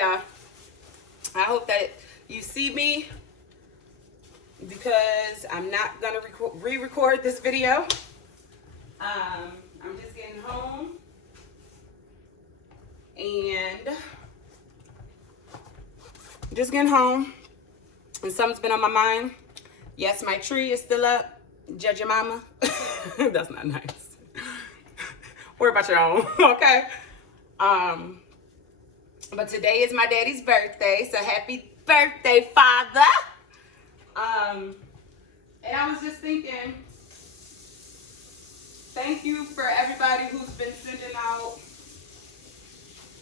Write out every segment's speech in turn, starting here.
I hope that you see me, because I'm not gonna re-record this video. I'm just getting home and something's been on my mind. Yes, my tree is still up. Judge your mama. That's not nice. Worry about your own, okay? But today is my daddy's birthday, so happy birthday, Father. And I was just thinking, thank you for everybody who's been sending out,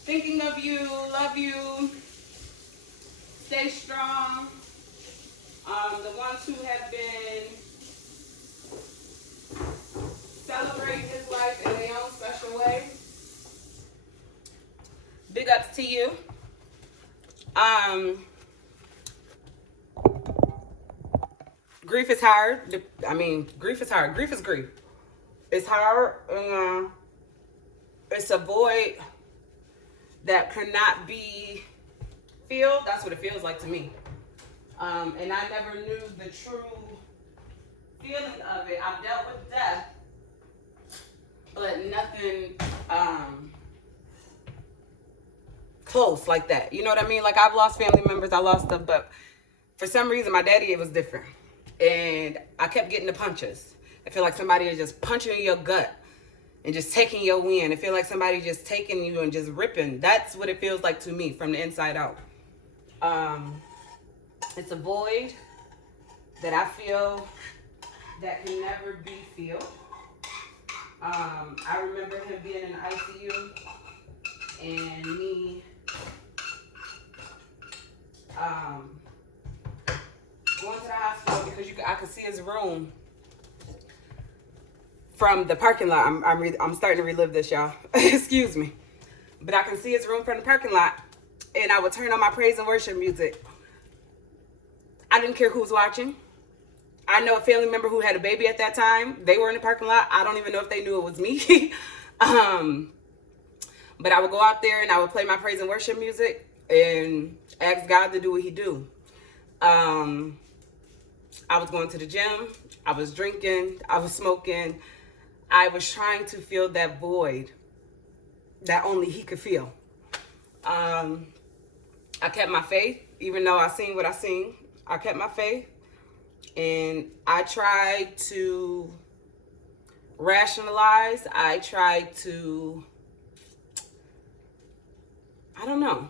thinking of you, love you, stay strong. The ones who have been celebrating his life in their own special way. Big ups to you. Grief is hard. I mean, grief is hard. Grief is grief. It's hard, and it's a void that cannot be filled. That's what it feels like to me. And I never knew the true feeling of it. I've dealt with death, but nothing close like that. You know what I mean? Like, I've lost family members, I lost stuff, but for some reason, my daddy, it was different. And I kept getting the punches. I feel like somebody is just punching in your gut and just taking your wind. I feel like somebody just taking you and just ripping. That's what it feels like to me from the inside out. It's a void that I feel that can never be filled. I remember him being in the ICU and me going to the hospital because I could see his room from the parking lot. I'm starting to relive this, y'all. Excuse me. But I can see his room from the parking lot, and I would turn on my praise and worship music. I didn't care who was watching. I know a family member who had a baby at that time. They were in the parking lot. I don't even know if they knew it was me. But I would go out there and I would play my praise and worship music and ask God to do what he do. I was going to the gym. I was drinking. I was smoking. I was trying to fill that void that only he could feel. I kept my faith, even though I seen what I seen. I kept my faith, and I tried to rationalize. I tried to, I don't know.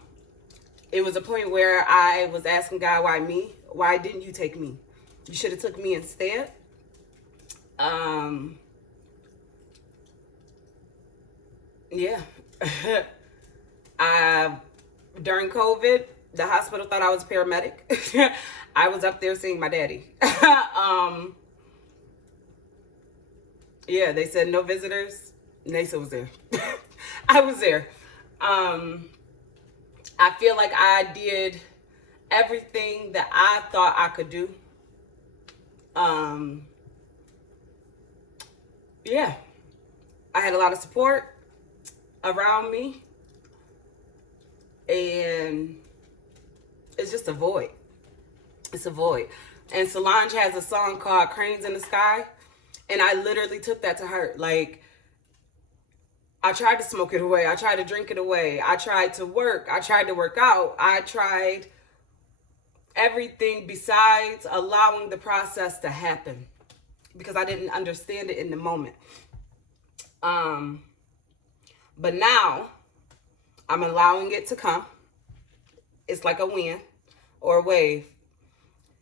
It was a point where I was asking God, why me? Why didn't you take me? You should have took me instead. Yeah. During COVID, the hospital thought I was a paramedic. I was up there seeing my daddy. Yeah, they said no visitors. Nasa was there. I was there. I feel like I did everything that I thought I could do. Yeah, I had a lot of support around me, and it's just a void. It's a void. And Solange has a song called Cranes in the Sky, and I literally took that to heart. Like, I tried to smoke it away. I tried to drink it away. I tried to work. I tried to work out. I tried everything besides allowing the process to happen, because I didn't understand it in the moment. But now I'm allowing it to come. It's like a wind or a wave.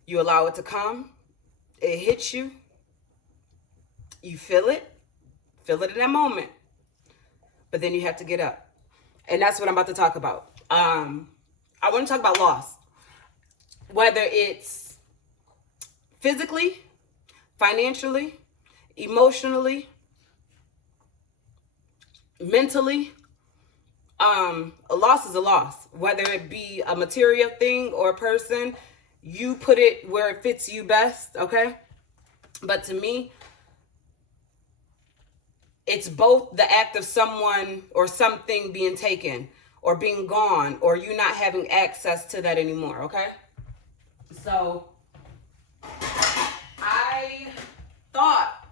You allow it to come. It hits you. You feel it in that moment. But then you have to get up. And that's what I'm about to talk about. I want to talk about loss. Whether it's physically, financially, emotionally, mentally, a loss is a loss. Whether it be a material thing or a person, you put it where it fits you best, okay? But to me, it's both the act of someone or something being taken, or being gone, or you not having access to that anymore, okay? So I thought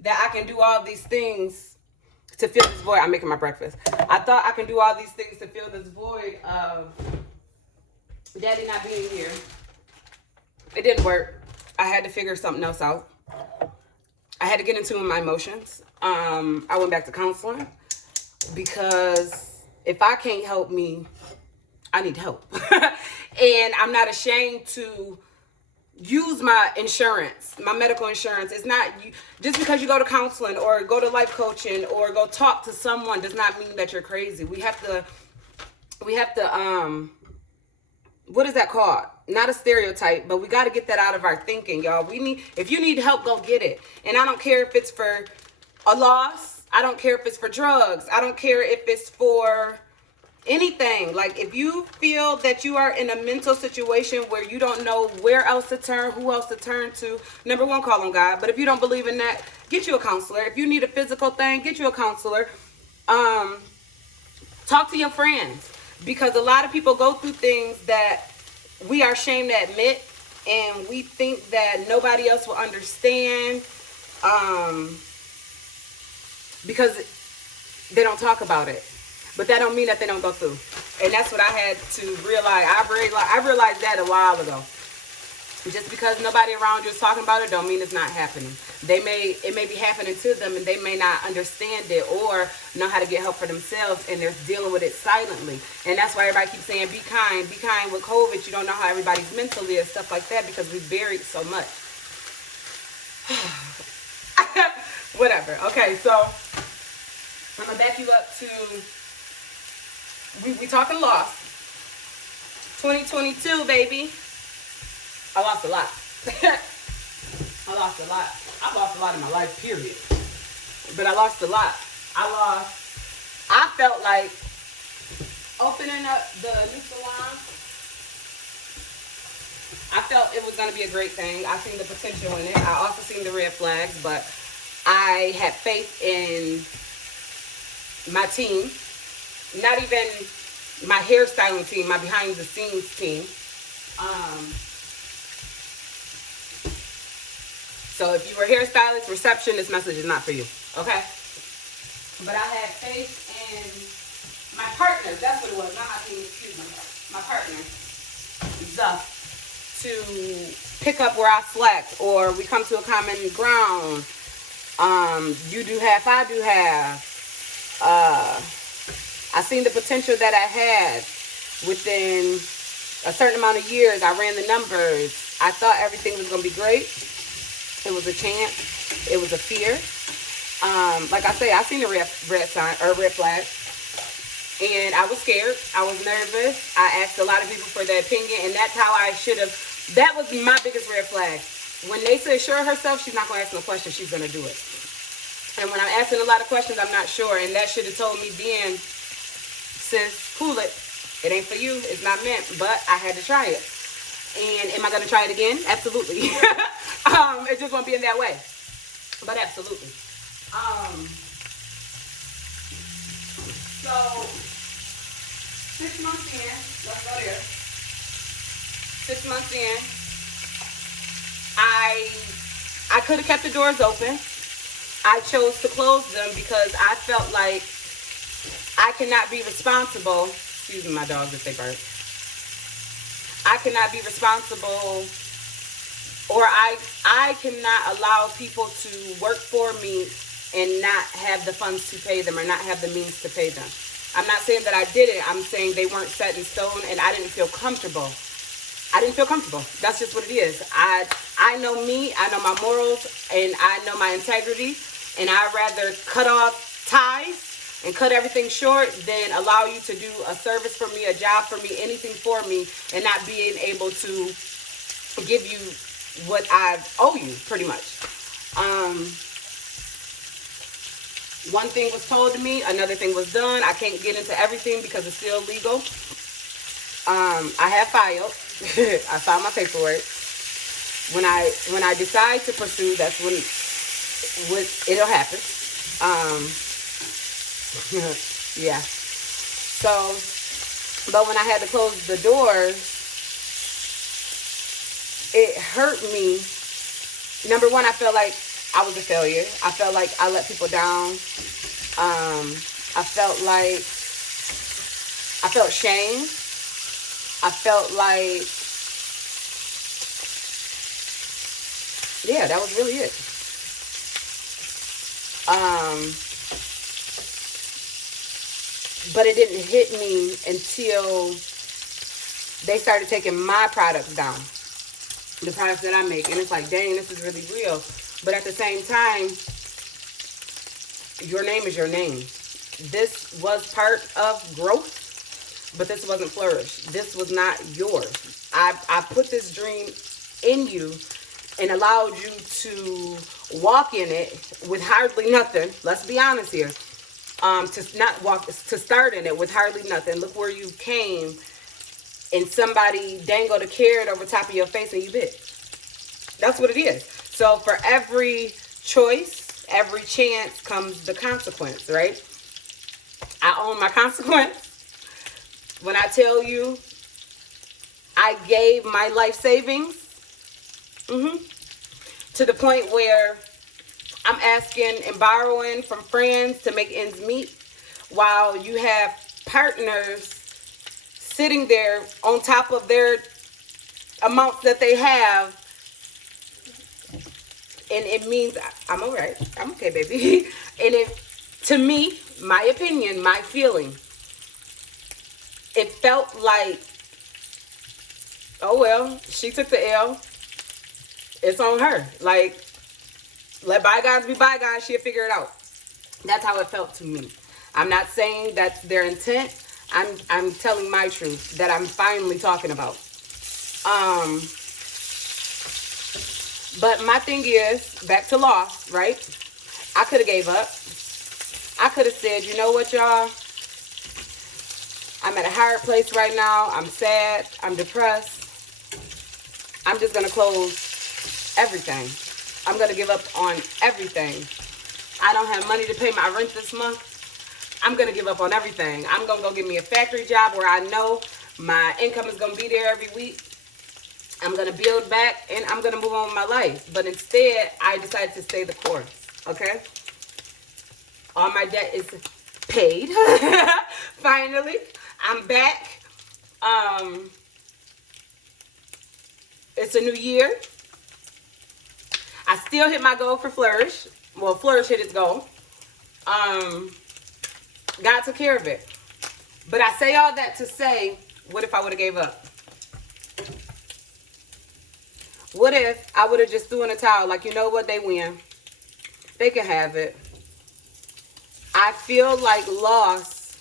that I can do all these things to fill this void. I'm making my breakfast. I thought I can do all these things to fill this void of Daddy not being here. It didn't work. I had to figure something else out. I had to get into my emotions. I went back to counseling because if I can't help me, I need help. And I'm not ashamed to use my insurance, my medical insurance. It's not just because you go to counseling or go to life coaching or go talk to someone does not mean that you're crazy. We have to what is that called? Not a stereotype, but we got to get that out of our thinking, y'all. If you need help, go get it. And I don't care if it's for a loss. I don't care if it's for drugs. I don't care if it's for anything. Like, if you feel that you are in a mental situation where you don't know where else to turn, who else to turn to, number one, call on God. But if you don't believe in that, get you a counselor. If you need a physical thing, get you a counselor. Talk to your friends, because a lot of people go through things that we are ashamed to admit, and we think that nobody else will understand, because they don't talk about it. But that don't mean that they don't go through. And that's what I had to realize. I realized that a while ago. Just because nobody around you is talking about it don't mean it's not happening. It may be happening to them, and they may not understand it or know how to get help for themselves, and they're dealing with it silently. And that's why everybody keeps saying, be kind with COVID. You don't know how everybody's mentally and stuff like that, because we've buried so much. Whatever. Okay, so I'm gonna back you up to, we talking loss. 2022, baby. I lost a lot. I lost a lot. I've lost a lot in my life, period. But I lost a lot. I felt like opening up the new salon, I felt it was going to be a great thing. I seen the potential in it. I also seen the red flags, but I had faith in my team. Not even my hairstyling team, my behind the scenes team. So if you were hairstylist, reception, this message is not for you, okay? But I had faith in my partner. That's what it was, not my team, excuse me. My partner, to pick up where I slacked, or we come to a common ground. You do half, I do half. I seen the potential that I had within a certain amount of years. I ran the numbers. I thought everything was going to be great. It was a chance. It was a fear. Like I say, I seen the red flag, and I was scared. I was nervous. I asked a lot of people for their opinion, and that's how I should have. That was my biggest red flag. When they say sure of herself, she's not going to ask no questions. She's going to do it. And when I'm asking a lot of questions, I'm not sure, and that should have told me then, sis, cool it. It ain't for you. It's not meant. But I had to try it. And am I going to try it again? Absolutely. It just won't be in that way. But absolutely. So 6 months in, let's go there. 6 months in, I could have kept the doors open. I chose to close them because I felt like I cannot be responsible. Excuse me, my dogs if they bark. I cannot be responsible, or I cannot allow people to work for me and not have the funds to pay them, or not have the means to pay them. I'm not saying that I did it. I'm saying they weren't set in stone, and I didn't feel comfortable. I didn't feel comfortable. That's just what it is. I know me. I know my morals, and I know my integrity, and I'd rather cut off ties and cut everything short than allow you to do a service for me, a job for me, anything for me, and not being able to give you what I owe you, pretty much. One thing was told to me, another thing was done. I can't get into everything because it's still legal. I have filed. I filed my paperwork. When I decide to pursue, that's when it'll happen. Yeah. So, but when I had to close the doors, it hurt me. Number one, I felt like I was a failure. I felt like I let people down. I felt shame. I felt like, yeah, that was really it. But it didn't hit me until they started taking my products down. The products that I make. And it's like, dang, this is really real. But at the same time, your name is your name. This was part of growth, but this wasn't Flourish. This was not yours. I put this dream in you and allowed you to walk in it with hardly nothing. Let's be honest here. To start in it with hardly nothing. Look where you came, and somebody dangled a carrot over top of your face and you bit. That's what it is. So for every choice, every chance comes the consequence, right? I own my consequence. When I tell you I gave my life savings, to the point where I'm asking and borrowing from friends to make ends meet, while you have partners sitting there on top of their amounts that they have, and it means I'm all right. I'm okay, baby. And to me, my opinion, my feeling, it felt like, oh well, she took the L. It's on her. Like, let bygones be bygones. She'll figure it out. That's how it felt to me. I'm not saying that's their intent. I'm telling my truth that I'm finally talking about. But my thing is, back to loss, right? I could have gave up. I could have said, you know what, y'all? I'm at a hard place right now. I'm sad. I'm depressed. I'm just going to close everything. I'm going to give up on everything. I don't have money to pay my rent this month. I'm going to give up on everything. I'm going to go get me a factory job where I know my income is going to be there every week. I'm going to build back, and I'm going to move on with my life. But instead, I decided to stay the course, okay? All my debt is paid. Finally, I'm back. It's a new year. I still hit my goal for Flourish. Well, Flourish hit its goal. God took care of it. But I say all that to say, what if I would have gave up? What if I would have just threw in a towel? Like, you know what? They win. They can have it. I feel like loss,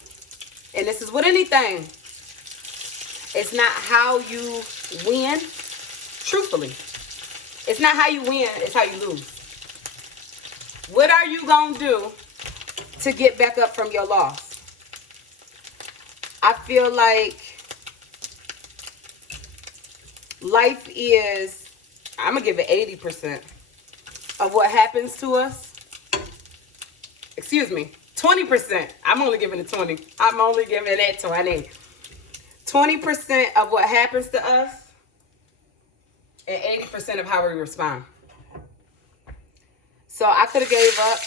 and this is with anything, it's not how you win, truthfully. It's not how you win, it's how you lose. What are you going to do to get back up from your loss? I feel like life is, I'm going to give it 80% of what happens to us. Excuse me, 20%. I'm only giving it 20. I'm only giving it 20. 20% of what happens to us and 80% of how we respond. So I could have gave up.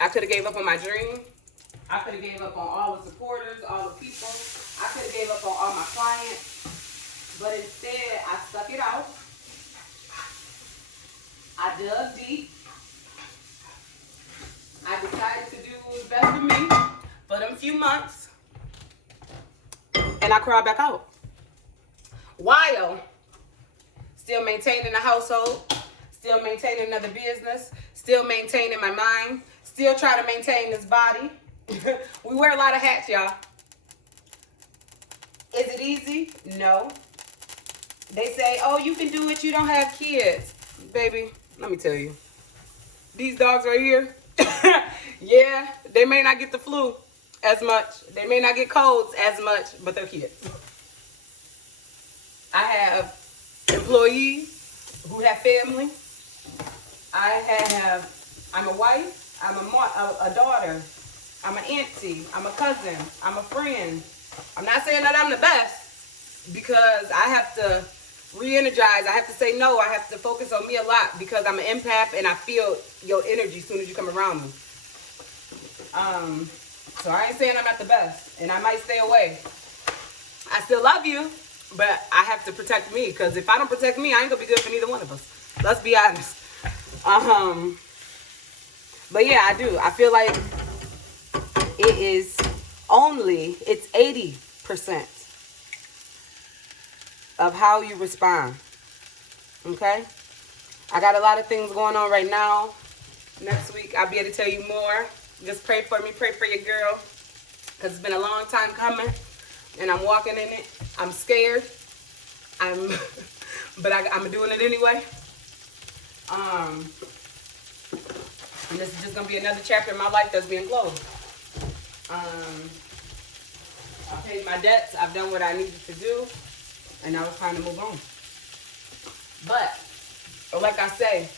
I could have gave up on my dream. I could have gave up on all the supporters, all the people. I could have gave up on all my clients. But instead, I stuck it out. I dug deep. I decided to do what was best for me for them few months. And I crawled back out. While still maintaining a household, still maintaining another business, still maintaining my mind, still trying to maintain this body. We wear a lot of hats, y'all. Is it easy? No. They say, oh, you can do it, you don't have kids. Baby, let me tell you. These dogs right here, yeah, they may not get the flu as much. They may not get colds as much, but they're kids. I have employees who have family. I'm a wife. I'm a daughter. I'm an auntie. I'm a cousin. I'm a friend. I'm not saying that I'm the best because I have to re-energize. I have to say no. I have to focus on me a lot because I'm an empath and I feel your energy as soon as you come around me. So I ain't saying I'm not the best and I might stay away. I still love you, but I have to protect me because if I don't protect me, I ain't gonna be good for neither one of us. Let's be honest. But yeah, I do. I feel like it's 80% of how you respond. Okay? I got a lot of things going on right now. Next week, I'll be able to tell you more. Just pray for me. Pray for your girl. Because it's been a long time coming. And I'm walking in it. I'm scared. But I'm doing it anyway. And this is just going to be another chapter in my life that's being closed. I paid my debts. I've done what I needed to do. And now it's time to move on. But, like I say,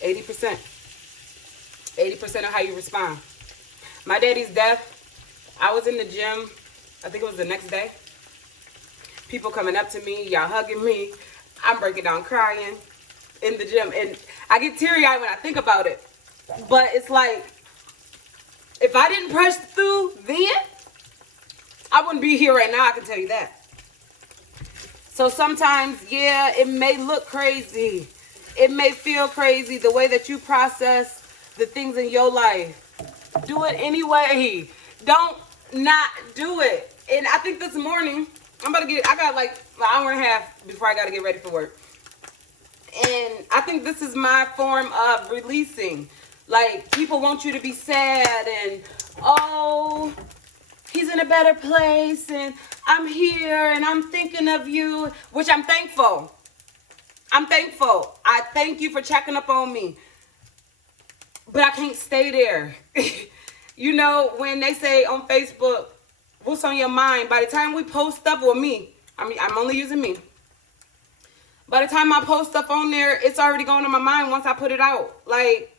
%80 of how you respond. My daddy's death, I was in the gym, I think it was the next day. People coming up to me, y'all hugging me. I'm breaking down crying in the gym. And I get teary-eyed when I think about it. But it's like, if I didn't press through then, I wouldn't be here right now, I can tell you that. So sometimes, yeah, it may look crazy. It may feel crazy the way that you process the things in your life. Do it anyway. Don't not do it. And I think this morning, I got like an hour and a half before I got to get ready for work. And I think this is my form of releasing. Like, people want you to be sad and, oh, he's in a better place and I'm here and I'm thinking of you, which I'm thankful. I'm thankful. I thank you for checking up on me. But I can't stay there. You know, when they say on Facebook, what's on your mind? By the time we post stuff, or me, I'm only using me. By the time I post stuff on there, it's already going on my mind once I put it out. Like,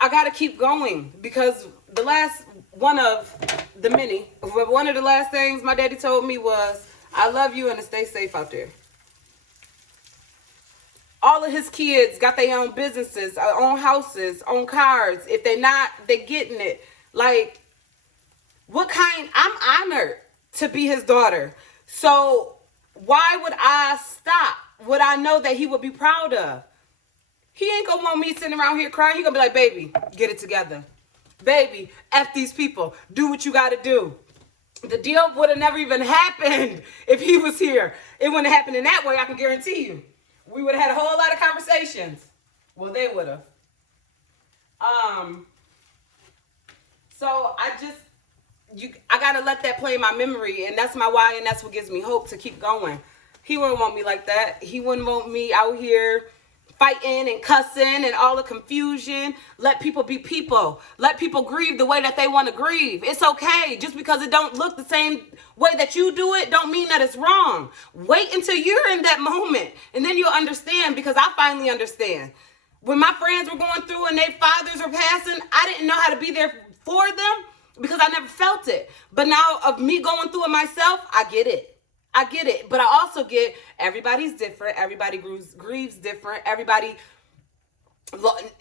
I got to keep going because the last one of the many, one of the last things my daddy told me was, I love you and to stay safe out there. All of his kids got their own businesses, own houses, own cars. If they're not, they're getting it. Like, I'm honored to be his daughter. So why would I stop what I know that he would be proud of? He ain't gonna want me sitting around here crying. He gonna be like, baby, get it together. Baby, F these people. Do what you gotta do. The deal would have never even happened if he was here. It wouldn't have happened in that way, I can guarantee you. We would have had a whole lot of conversations. Well, they would have. So I gotta let that play in my memory, and that's my why, and that's what gives me hope to keep going. He wouldn't want me like that. He wouldn't want me out here fighting and cussing and all the confusion. Let people be people. Let people grieve the way that they want to grieve. It's okay. Just because it don't look the same way that you do it, don't mean that it's wrong. Wait until you're in that moment, and then you'll understand, because I finally understand. When my friends were going through and their fathers were passing, I didn't know how to be there for them because I never felt it. But now of me going through it myself, I get it. I get it. But I also get everybody's different. Everybody grieves different. Everybody,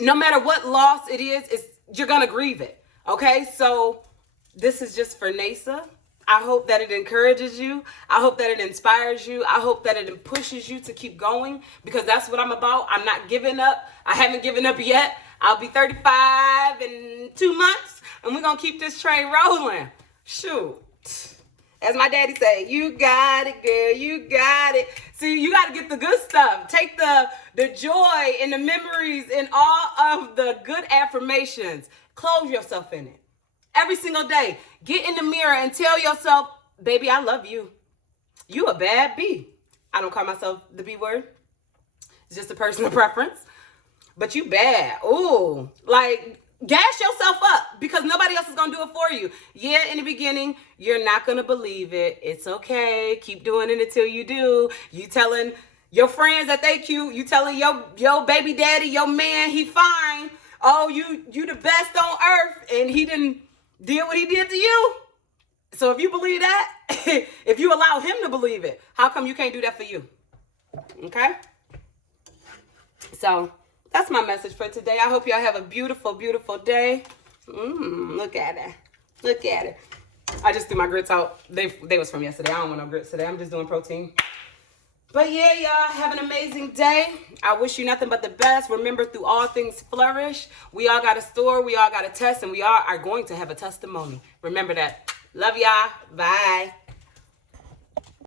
no matter what loss it is, you're going to grieve it. Okay? So this is just for Nasa. I hope that it encourages you. I hope that it inspires you. I hope that it pushes you to keep going, because that's what I'm about. I'm not giving up. I haven't given up yet. I'll be 35 in 2 months, and we're going to keep this train rolling. Shoot. As my daddy said, you got it, girl. You got it. See, you got to get the good stuff. Take the joy and the memories and all of the good affirmations. Clothe yourself in it. Every single day, get in the mirror and tell yourself, baby, I love you. You a bad bee. I don't call myself the B word. It's just a personal preference. But you bad. Ooh. Like, gas yourself up, because nobody else is going to do it for you. Yeah, in the beginning, you're not going to believe it. It's okay. Keep doing it until you do. You Your friends that they cute, you telling your baby daddy, your man, he fine. Oh, you the best on earth, and he didn't did what he did to you. So if you believe that, if you allow him to believe it, how come you can't do that for you? Okay? So that's my message for today. I hope y'all have a beautiful, beautiful day. Look at it. Look at it. I just threw my grits out. They was from yesterday. I don't want no grits today. I'm just doing protein. But yeah, y'all, have an amazing day. I wish you nothing but the best. Remember, through all things flourish. We all got a store. We all got a test. And we all are going to have a testimony. Remember that. Love y'all. Bye.